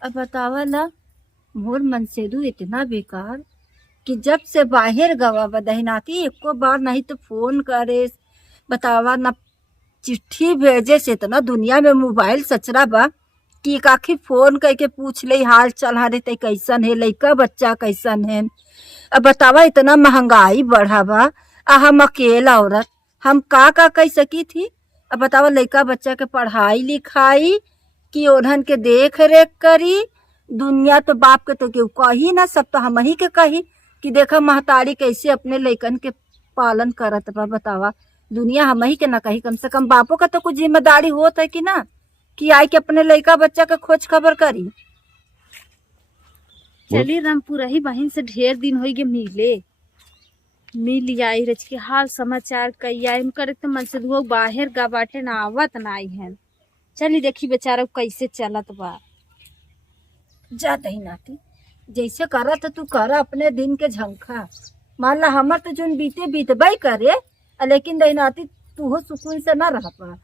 अब बतावा ना, मोर मनसेदू इतना बेकार कि जब से बाहर गवा बदहीनाती एको बार नहीं तो फोन करे। बतावा ना, चिट्ठी भेजे से इतना दुनिया में मोबाइल सचरा बा कि एक आखिर फोन करके पूछ ले हाल चाल, हारे ते कैसन है, लइका बच्चा कैसन है। अब बतावा इतना महंगाई बढ़ा बा, आ हम अकेला औरत, हम का कह सकी थी। अब बतावा लइका बच्चा के पढ़ाई लिखाई कि ओढ़न के देख रेख करी। दुनिया तो बाप के तो केहू कही ना, सब तो हम ही के कही कि देखा महतारी कैसे अपने लइकन के पालन करत बा। बतावा दुनिया हम ही के ना कही, कम से कम बापों का तो कुछ जिम्मेदारी होत है कि ना, कि आई के अपने लइका बच्चा के खोज खबर करी। चली रामपुर ही बहन से ढेर दिन हो गए मिल आई रच के हाल समाचार कई आई उनकर तो मन से धुआ बाहर गा बाटे ना आवत ना आई है। चली देखी बेचारा कैसे चलत बा। जाते ही नाती जैसे करा तो तू करा अपने दिन के झंखा। मान ला हमर तो जोन बीते बीतबई करे, लेकिन दैनाती तू हो सुकून से ना रह पा,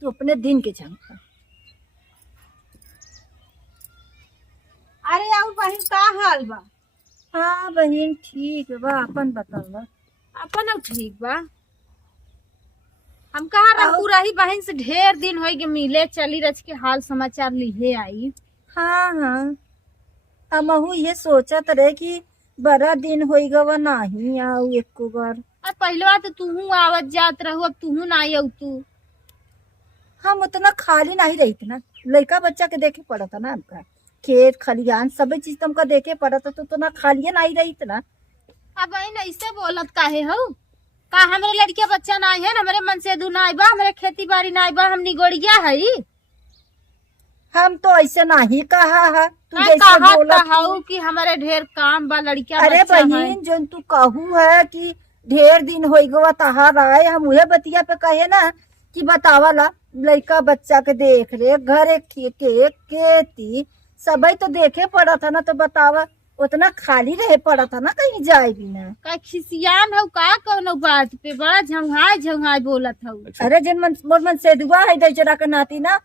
तू अपने दिन के झंखा। अरे और बहन का हाल बा? हाँ बहन ठीक बा, अपन बतावा। अपन अब ठीक बा। हम कहा रामपुर ही बहन से ढेर दिन हो गए मिले, चली रच के हाल समाचार लिहे आई। हाँ हाँ, हमहू ये सोचत रहे कि बड़ा दिन हो गवा नहीं आऊ एको बार। अब पहले तो तूहू आवत जात रहू, अब तूहू ना आई तू। हम उतना खाली नहीं रही ना, लड़का बच्चा के देखे पड़ता ना, हमका खेत खलियान सब चीज तुमका देखे पड़ता, तो उतना खाली नहीं रही ना। अब बहन ऐसे बोलत काहे हो? का हमारे लड़के बच्चा ना है, हमारे मन से दू ना बा, हमारे खेती बाड़ी ना बा, हम निगोड़िया है। हम तो ऐसे नहीं कहा है, तू जैसे कहा बोलत हूँ कि हमारे ढेर काम बा लड़किया अरे बच्चा है। बहन जो तू कहू है कि ढेर दिन हो गवा तहार आए, हम उहे बतिया पे कहे ना कि बतावाला लड़का बच्चा के देख रे, घरे के खेती सबई तो देखे पड़ा था ना। तो बतावा उतना खाली रहे पड़ा था ना, कहीं जाए भी ना। का खिसियान हो का कोनो बात पे बड़ा झंघाई बोलत हो। अरे जिन मोर मन से दुआ है बेचारा के नाती ना,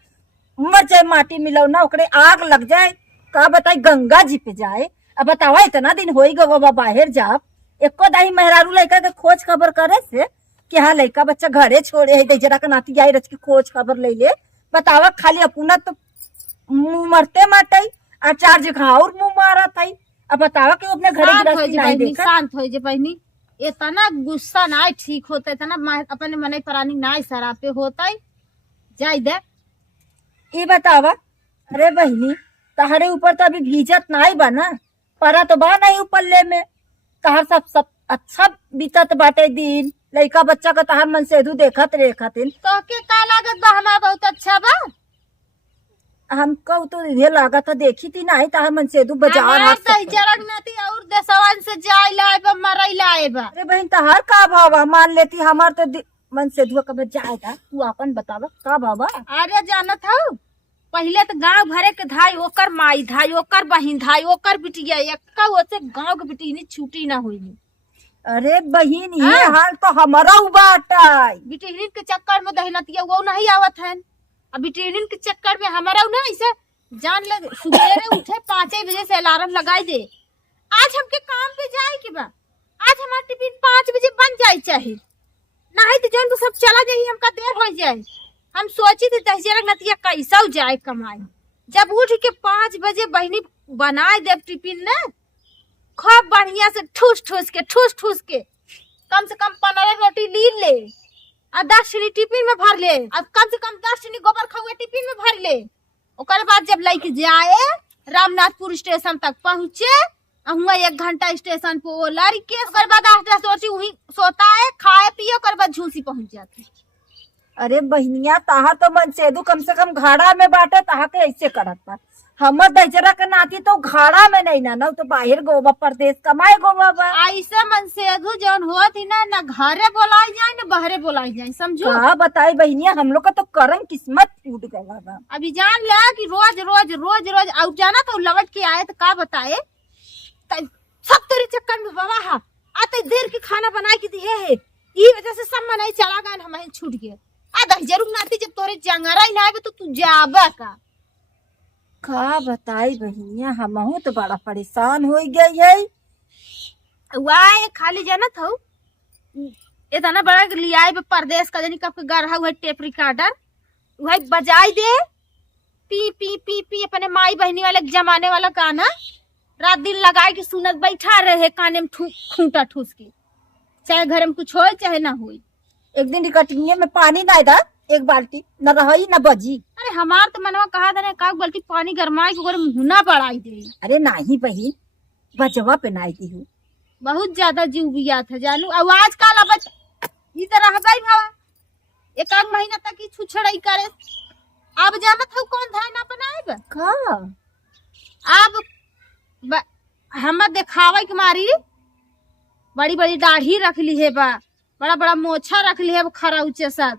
मर जाए माटी मिलाओ ना, ओकरे आग लग जाए, का बताई गंगा जी पे जाए। अब बतावा इतना दिन हो गवा बाहर जाब, एको दाही मेहरारू लड़का के खोज खबर करे से कि हाँ लड़का बच्चा घरे छोड़े है, बेचारा के नाती आई रच के खोज खबर ले ले। बतावा खाली अपना तो मुंह मरते माटे, और चार जगह और मुंह मारा था। अब बतावा कि अपने घरे गृहस्थी नहीं देखा। शांत हो जे बहनी, इतना गुस्सा ना ठीक होता, इतना अपने मन प्राणी ना सरापे होता जाय दे। ये बतावा, अरे बहनी तहरे ऊपर तो अभी भीजत नहीं बा ना, परा तो बा नहीं ऊपरले में। तहर सब अच्छा बीतत बाटे दिन, लड़का बच्चा का तहर मन से देखत रेखत। तो के का लागत बा? हमारा बहुत अच्छा बा। हमको तो ये लागत था देखी थी नहीं, तहर मन से बाजार हाट सब चरक नाती और देशवन से जाय लाए बा, मरई लाए बा। अरे बहन तहर का भावा मान लेती, हमार तो मन से कब जाएगा। तू अपन बतावा का भावा। अरे जानत हो, पहले तो गांव भरे के धाई, ओकर माई धाई, ओकर बहिन धाई, ओकर बिटिया, एक्का ओसे गांव के बिटिया छुट्टी ना हुई। अरे बहन ये हाल तो हमारा बाटा, बिटिया के चक्कर में दहनतिया वो नहीं आवत है। अभी ट्रेनिंग के चक्कर में हमारा ना ऐसे जान लग, सुबह उठे 5 बजे से अलार्म लगाई दे, आज हमके काम पे जाए के बा, आज हमारा टिफिन 5 बजे बन जाए चाहिए, नहीं तो जन तो सब चला जाए, हमका देर हो जाए। हम सोची थे दहजरक नतिया कैसा जाए कमाई। जब उठ के 5 बजे बहनी बनाए दे टिफिन ने, खूब बढ़िया से ठूस ठूस के कम से कम 15 रोटी ली ले, 10 चीनी टिफिन में भर ले, अब कम से कम 10 चीनी गोबर खाए टिफिन में भर ले। ओकर बाद जब लेके जाए रामनाथपुर स्टेशन तक पहुँचे, हुआ 1 घंटा स्टेशन पे वो लड़के, ओकर बाद 8-10 रोटी वही सोता है, खाए पिए, ओकर बाद झूसी पहुँच जाते। अरे बहनिया तहा तो मन से कम घाड़ा में बाटे, तहा के ऐसे करत बा। हमर दहजरा के नाती तो घाड़ा में नहीं ना, तो बाहर गोवा परदेश कमाए गोवा बा। ऐसे मन से जौन हुआ थी ना घरे बोलाई जाए ना बाहरे बोलाई जाए, समझो। हाँ बताई बहनिया, हम लोग का तो करम किस्मत फूट गया बा। अभी जान ले कि रोज रोज रोज रोज और जाना तो लवट के आए तो का बताए, सब तेरे चक्कर में बाबा आते देर के खाना बना के दिए है, ये वजह से सब मन चला गया, हमें छूट गया। जरूर नाती जब तोरे जंगरा ही ना आए तो तू जाबा का। का बताई बहिनिया, हमहू तो बड़ा परेशान हो गई है। वाह खाली जानत हूँ इतना बड़ा लिया परदेश का जानी कब गढ़ा हुआ टेप रिकॉर्डर वही बजाई दे पी पी पी पी अपने माई बहनी वाले जमाने वाला गाना रात दिन लगाए के सुनत बैठा रहे काने में खूंटा ठूस के, चाहे घर में कुछ हो चाहे ना हो। एक दिन कटनिए में पानी ना दा, एक बाल्टी न रही न बजी। अरे हमार तो मनवा कहा था का बाल्टी पानी गरमाई के मुहना बढ़ाई दे। अरे नहीं बहन, बजवा पे नाई दी हूँ। बहुत ज्यादा जीव बिया था जानू। आवाज काल अब ई तरह भाई भावा एक आध महीना तक ही छुछड़ाई करे। अब जानत हो कौन धान अपनाएब का अब हम देखावे के मारी बड़ी बड़ी दाढ़ी रख ली है बा, बड़ा बड़ा मोछा रख ली है खरा ऊंचे साथ।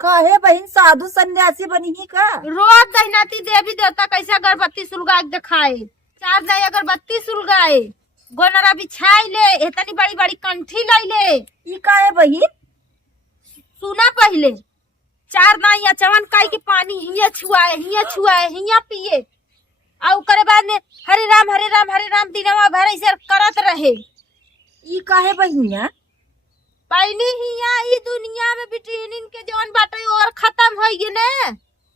काहे बहन साधु सन्यासी बनी ही का? रोज दहनाती देवी देवता कैसे अगरबत्ती सुलगा के दिखाए, 4 दाई अगरबत्ती सुलगाए, गोनरा बिछाई ले, इतनी बड़ी बड़ी कंठी लाई ले। ई काहे बहन? सुना पहले 4 दाई अचवन काई के पानी हिया छुआए हिया पिए और करे बाद में हरे राम दिनवा भर ऐसे करत रहे। ई काहे बहनिया? पहली हिया ई दुनिया में बिटिनिन के जौन बाटे और खत्म हो गए ने,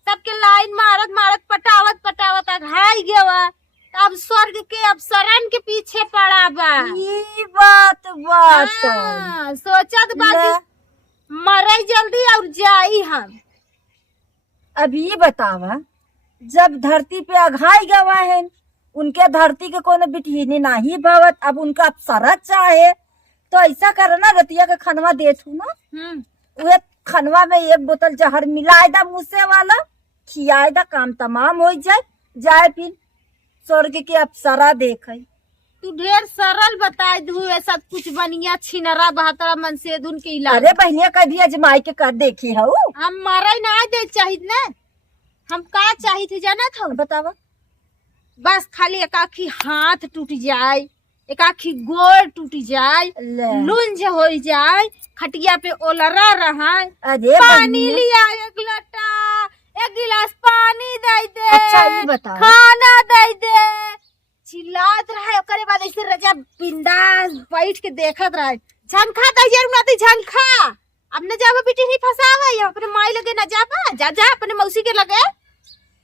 सबके लाइन मारत पटावत घाई गवा। अब स्वर्ग के अप्सरन के पीछे पड़ा बा। ई बात सोचत बात मरे जल्दी और जाई हम। अब ये बतावा, जब धरती पे अघाई गवा है उनके धरती के कोनो बिटिनी नहीं भवत, अब उनका अप्सरा चाहे तो ऐसा करो ना, रतिया का खनवा देत हूँ ना, वह खनवा में 1 बोतल जहर मिलाए दा मुँह वाला, खियाए दा, काम तमाम हो जाए फिर स्वर्ग के अप्सरा देखे। तू ढेर सरल बताए दू सब कुछ बनिया छिनरा बहतरा मन से धुन के इलाज। अरे बहनिया कभी अजमाई के कर देखी हूँ। हम मरे ना दे चाहिए ना, हम का चाहिए थे जाना था बतावा। बस खाली एक आखी हाथ टूट जाए, एक आखी गोड़ टूट जाए, लुंज हो जाए, खटिया पे ओलरा रहा, पानी लिया 1 लोटा, 1 गिलास पानी दे दे, अच्छा ये बता, खाना दे दे, चिल्लात रहा। ओकरे बाद ऐसे रजा बिंदास बैठ के देखत रहा। झंखा दे नाती झंखा, अब न जावा बेटी नहीं फसावा, या अपने माई लगे न जावा, जा अपने मौसी के लगे।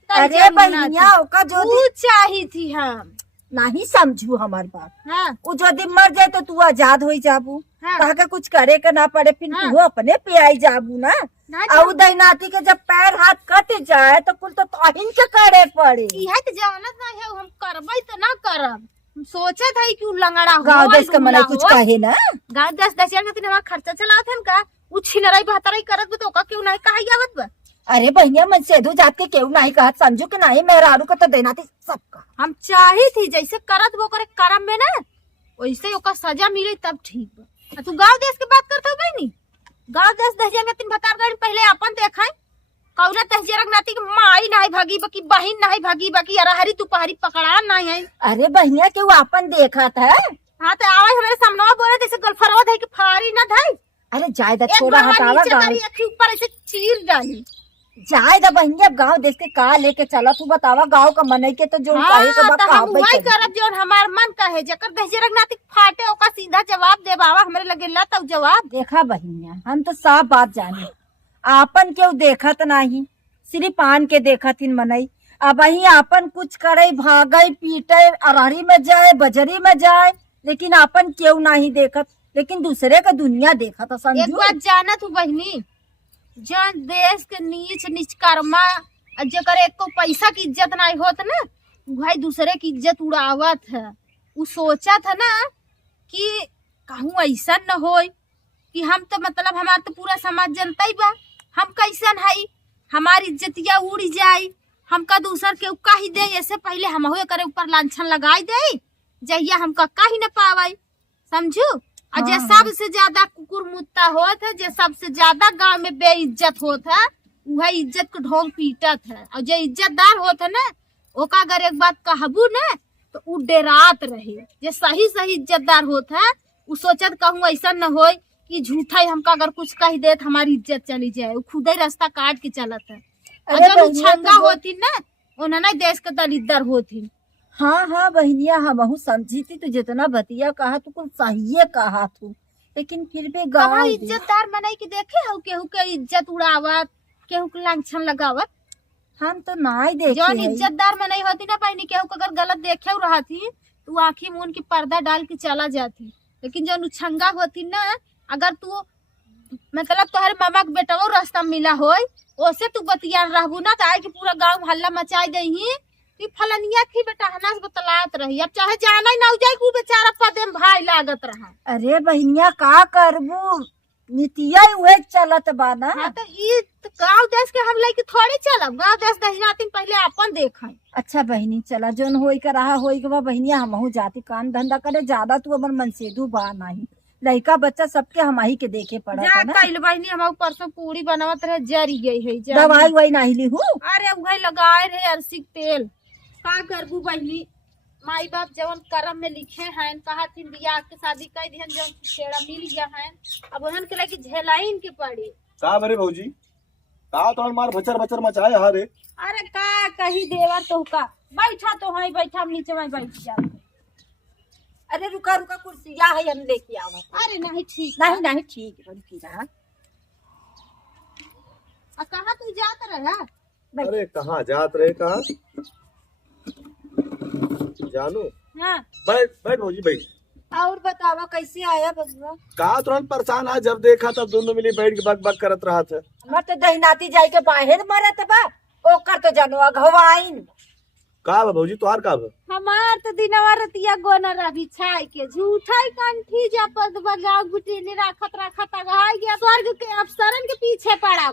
अरे बहनिया ओका जो चाहिए थी हम नहीं समझू हमार बात। हाँ। वो जो दिन मर जाए तो तू आजाद हो जाबू। हाँ। कहा कुछ करे के ना पड़े, फिर हाँ। तू अपने पे आई जाबू ना। और दैनाती के जब पैर हाथ कट जाए तो कुल तो तोहिन के करे पड़े। इहे तो जवानत ना है, हम करबै तो ना करब। हम सोचे थे कि लंगड़ा हो गांव देश का मने कुछ कहे ना, गांव देश दसिया के हमारा खर्चा चलात हन का, उ छिनराई बहतराई करत तो का क्यों नहीं कहा आवत बा। अरे बहनिया मन सेधु जात के केहू नहीं कहत, समझू के नहीं, मेहरारू को तो देनाती सबका। हम चाही थी जैसे करत वो करे करम में ना, वैसे ओका सजा मिले तब ठीक बा। तू गांव देश के बात करत हो बहनी? गांव देश दसिया के 3 भतार गाड़ी पहले अपन देखाई, कौना तहजीरक नाती के माई नहीं भागी बाकी बहिन नहीं भागी बाकी अरहरी तुपहरी पकड़ा नहीं है। अरे बहनिया के वो अपन देखा था। हाँ तो आवाज हमारे सामने बोले जैसे गलफरवा थे कि फारी ना था। अरे जायदा छोड़ा हटावा, गाँव ऊपर ऐसे चीर डाली जायदा बहनिया। गाँव देश के का लेके चला, तू बतावा गाँव का मन के तो जो कहे के बात हम वही करब जो हमार मन कहे, जकर दहजीरक नाती फाटे ओका सीधा जवाब दे बाबा, हमरे लगे ला तब जवाब। देखा बहनिया हम तो साफ बात जाने, आपन क्यों देखत नहीं, सिर्फ आन के देखत इन मनई। अब वही आपन कुछ करे, भागे पीटे, अरहरी में जाए बजरी में जाए, लेकिन आपन क्यों नहीं देखत, लेकिन दूसरे का दुनिया देखा था। समझू एक बात जाना तू बहनी, जन देश के नीच कर्मा जकर एक को पैसा की इज्जत नहीं होत ना, भाई दूसरे की इज्जत उड़ावत है। वो सोचा था ना कि कहूँ ऐसा न हो कि हम तो मतलब हमार तो पूरा समाज जनता ही बा, हम कैसन है, हमारी इज्जतिया उड़ जाए, हमका दूसर के उका ही दे, ऐसे पहले हम हो करे ऊपर लांछन लगाई दे, जहिया हमका कहीं न पावे। समझू? और जे सबसे ज्यादा कुकुर मुत्ता होत है, जे सबसे ज्यादा गांव में बेइज्जत होत है, वह इज्जत को ढोंग पीटत है। और जे इज्जतदार होत है ना, ओका अगर एक बात कहबू ना तो उ डेरात रहे। जे सही इज्जतदार होत है, उ सोचत कहूँ ऐसा न हो कि झूठा ही हमका अगर कुछ कह दे तो हमारी इज्जत चली जाए, वो खुद ही रास्ता काट के चलत है। और जब छंगा होती ना, उन्हें देश के दलिद्दर होती। हाँ हाँ बहनिया, हमहू समझी थी, तू जितना बतिया कहा तू कुछ सही कहा तू, लेकिन फिर भी कहाँ गाँव इज्जतदार मनाई के देखे हो केहू के इज्जत उड़ावत, केहू के लांछन लगावत। हम तो नहीं देखे जौन है। इज्जतदार मनाई होती ना बहनी, केहू के अगर गलत देखे रहा थी तू आँखी मून की पर्दा डाल के चला जाती। लेकिन जौन उछंगा होती ना, अगर तू मतलब तोहरे मामा के बेटा रास्ता मिला होई, ओसे तू बतिया रहबू ना तो आए कि पूरा गांव हल्ला मचाई दही कि फलनिया की बेटा हनास बतलात रही। अब चाहे जाना ही ना हो जाए, को बेचारा पदे में भाई लागत रहा। अरे बहनिया का करबू, नीतिया उहे चलत बा ना। हाँ तो ई गाँव देश के हम लेके थोड़ी चलब, गाँव देश दहिनाती पहले अपन देखें। अच्छा बहनी चला, जोन होई का रहा होई के बा बहनिया, हमहू जाती काम धंधा करे, ज्यादा तू अमर मनसेदू बा नहीं, लड़का बच्चा सबके हमाही के देखे पड़ा जा ना। कइल बहनी, हम परसों पूरी बनावत रहे, जरी गई है जरी। दवाई वही नहीं ली हूँ। अरे उहे लगाए रहे अरसिक तेल, का करबू बहनी। माई बाप जवन करम में लिखे हैं, कहा थी बियाह के शादी कर दिहन, जवन छेड़ा मिल गया है, अब उहन के लगी झेलाइन के पड़ी। का बरे भौजी, का तो मार भचर भचर मचाए हारे। अरे का कही देवा तो का, बैठा तो है, बैठा हम नीचे में बैठ जा। अरे रुका रुका, कुर्सिया है हम लेके आवा। अरे नहीं ठीक नहीं नहीं ठीक रुकी रहा। कहाँ तू जात रहा? अरे कहाँ जात रहे, कहाँ जानू। हाँ बैठ बैठ भौजी बैठ। और बतावा कैसे आया बबुआ? का तुरंत परेशान है, जब देखा तब दोनों मिली बैठ के बक बक करत रहा था। हमार तो दहिनाती जाई के बाहर मरत बा, ओकर तो जनवा घवाइन। का बा भौजी तुहार का बा? हमार तो दिनवा रतिया गोना रही छाई के झूठाई कंठी जपत बगाव गुटीनी राखत राखत आगाई गया स्वर्ग के अफसरन के पीछे पड़ा।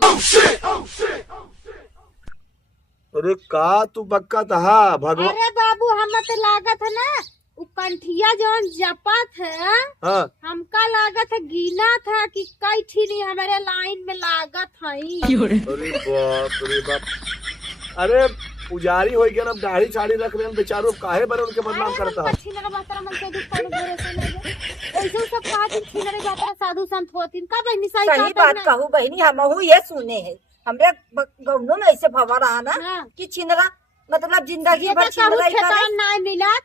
अरे का तू बक्का था भगवान। अरे बाबू हम तो लागत है ना, उ कंठिया जौन जपत है, हाँ हमका लागत है गीना था कि कई ठीनी हमारे लाइन में लागत है। अरे बाप रे बाप। अरे पुजारी हो गया ना, दाढ़ी साड़ी रख रहे हैं बेचारों, काहे बरे उनके बदनाम करता है। साधु संत होती का बहनी सही बात कहू बहनी, हमहू ये सुने है, हमरे गौनों में ऐसे भवा रहा ना हाँ। कि छिनरा मतलब जिंदगी भर छिनरा ही करे। नहीं मिला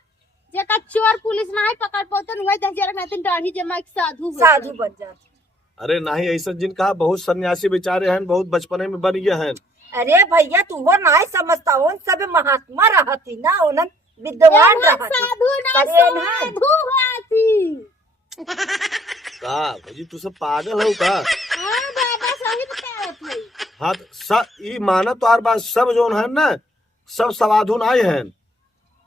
जेका चोर पुलिस नहीं पकड़ पाते हुए 10,000 नातिन दाढ़ी जमा के साधु साधु बन जाते। अरे नहीं ऐसा जिन कहा, बहुत सन्यासी बेचारे हैं, बहुत बचपने में बन गया है। अरे भैया तू वो नहीं समझता, उन सब महात्मा रहती ना, उन्हन विद्वान रहती। साधु ना अरे ना। साधु होती। का भौजी तू सब पागल हो का? हां बाबा सही बतावत है। हाँ तो ई माना तो हर बात, सब जो है ना सब साधु नहीं हैं,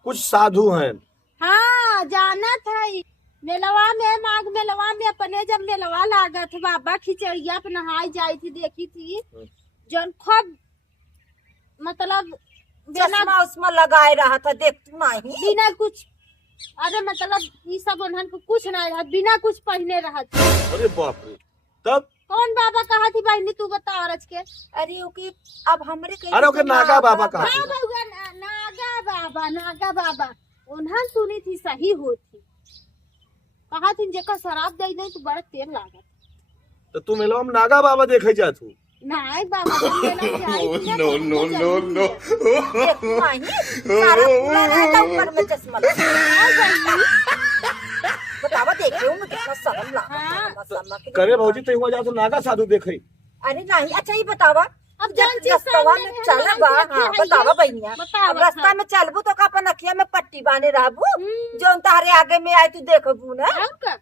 कुछ साधु हैं। हाँ जानत है, मेलवा में माघ मेलवा में अपने जब मेलवा लागत बाबा खिचड़िया पे नहाई जाई थी, देखी थी जौन खूब मतलब चश्मा उसमें लगाए रहा था, देख तू नहीं। बिना कुछ, अरे मतलब ये सब उन्हन को कुछ नहीं रहा, बिना कुछ पहने रहा था। अरे बाप रे, तब कौन बाबा कहा थी बहनी तू बता औरज के? अरे ओके अब हमरे कहीं अरे ओके नागा बाबा कहा हाँ थी। बउआ, नागा बाबा उन्हन सुनी थी सही होती, कहा थी जेका शराब दे दे तो बड़ा तेल लागत। तो तू मेलो हम नागा बाबा देखे जा तू। नहीं बाबा नो नो नो नो। देख तू नहीं, सारा पूरा रहता ऊपर में चश्मा लगा। बतावा देखे हूँ मैं कितना शर्म लगा। करे भौजी तो हुआ जा तो नागा साधु देखे। अरे नहीं, अच्छा ये बतावा, अब जब जौन चीज रास्ता सामने में है, चल हम बा, देखे हाँ हैं बतावा ये। बहनिया, बतावा, अब रास्ता हाँ। में चलबू तो का अपन अखिया में पट्टी बांधे रहबू, जो तारे आगे में आए तू देखबू ना। और का?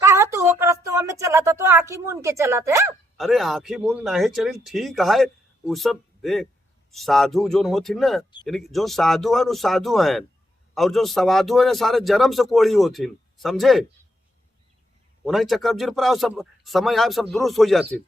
कहा तू हो रास्ता में चला था तो आँखी मून के चला था। अरे आँखी मूल नहीं चली ठीक है, वो सब देख साधु जो होती ना, यानी जो साधु है वो साधु है, और जो सवाधु है ना सारे जन्म से कोड़ी होती, समझे? उन्हें चक्कर जिर पर आओ, सब समय आप सब दुरुस्त हो जाती।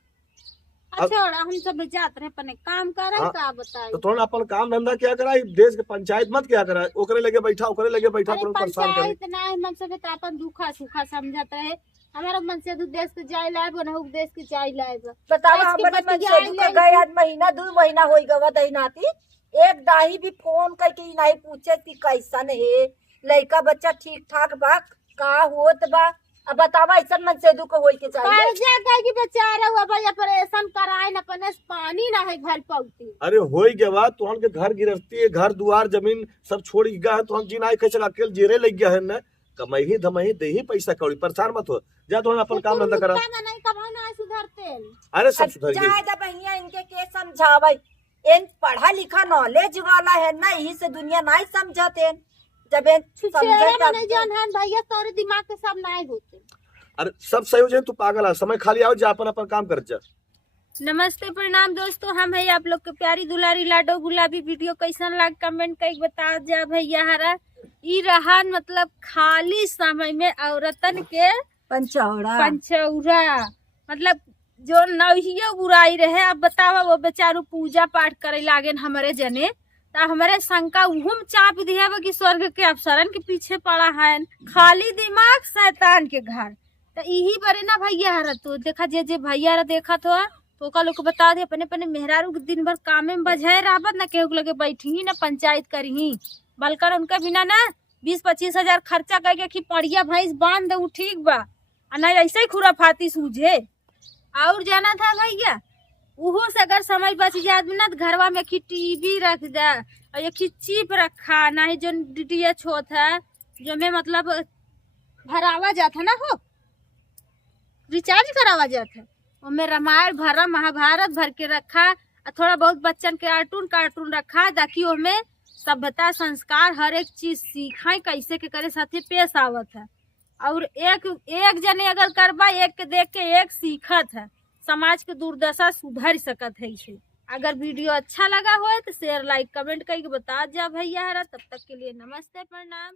अच्छा और हम सब जात रहे पने काम करे हाँ, का बताई। तो तुरंत अपन काम धंधा क्या करा, देश के पंचायत मत क्या करा, ओकरे लगे बैठा ओकरे लगे बैठा, अरे तुरंत परेशान करे। पंचायत ना हम सब तो अपन दुखा सुखा समझत रहे, हमारा मन से दू देश के जाय लायब न हो देश के जाय लायब। बतावा आज के हमारे मन बतिया से दुख गए, आज महीना 2 महीना हो गवा दहिनाती, एक दाही भी फोन करके नहीं पूछे कि कैसन है, लड़का बच्चा ठीक ठाक बा, का होत बा, अब बतावा ऐसा मन सेदू को होई के चाहिए। कर्जा का की बेचारा हुआ भाई ऑपरेशन कराए न अपने से पानी ना है घर पहुंची। अरे हो ही गया तुहन के घर गिरफ्ती है, घर दुआर जमीन सब छोड़ गया है, तुहन जीना कैसे अकेले जीरे लग गया है न, कमाई धमाई दे ही पैसा कौड़ी, परेशान मत हो, जा तुहन अपन काम धंधा करा। नहीं कमाओ ना सुधरते। अरे सब सुधर गई। जाएगा बहनिया इनके के समझावे, इन पढ़ा लिखा नॉलेज वाला है ना, यही से दुनिया नहीं समझते। जब इन समझे तब जान है भैया तोरे दिमाग के सब नहीं होते। अरे सब सही हो जाए, तू पागल है, समय खाली आओ, जा अपन अपन काम कर जा। नमस्ते प्रणाम दोस्तों, हम है आप लोग के प्यारी दुलारी लाडो गुलाबी। वीडियो कैसन लाग कमेंट करके बता जा भैया। हरा ई रहा मतलब खाली समय में औरतन के पंचौड़ा मतलब जो नहियो बुराई रहे। अब बतावा वो बेचारू पूजा पाठ करे लागे हमारे जने, तो हमारे शंका उहुम चाप दिया कि स्वर्ग के अफसरन के पीछे पड़ा है। खाली दिमाग शैतान के घर। तो यही बरे ना भैया हरा, तो देखा जे भैया हरा देखा तो का लोग बता दे अपने अपने मेहरारू दिन भर कामे में बजाय रहबत ना, केहू लगे बैठी ना पंचायत करी, बलकर उनका बिना ना 20-25 हजार खर्चा करके कि पड़िया भैंस बांध दे ठीक बा, नहीं ऐसे ही खुराफाती सूझे। और जाना था भैया उहो से अगर समय बच जाए ना तो घरवा में की टीवी रख दे और एक चिप रखा ना ही जो DTH होता है, जो में मतलब भरावा जाता ना, हो रिचार्ज करावा जाता है, उनमें रामायण भरा महाभारत भर के रखा और थोड़ा बहुत बच्चन के कार्टून रखा, ताकि उनमें सभ्यता संस्कार हर एक चीज सीखाए कैसे के करे साथे पेश आवत है। और एक जने अगर करबा एक के देख के एक सीखत है, समाज के दुर्दशा सुधर सकत है इसे। अगर वीडियो अच्छा लगा हो तो शेयर लाइक कमेंट करके बता जा भैया हरा। तब तक के लिए नमस्ते प्रणाम।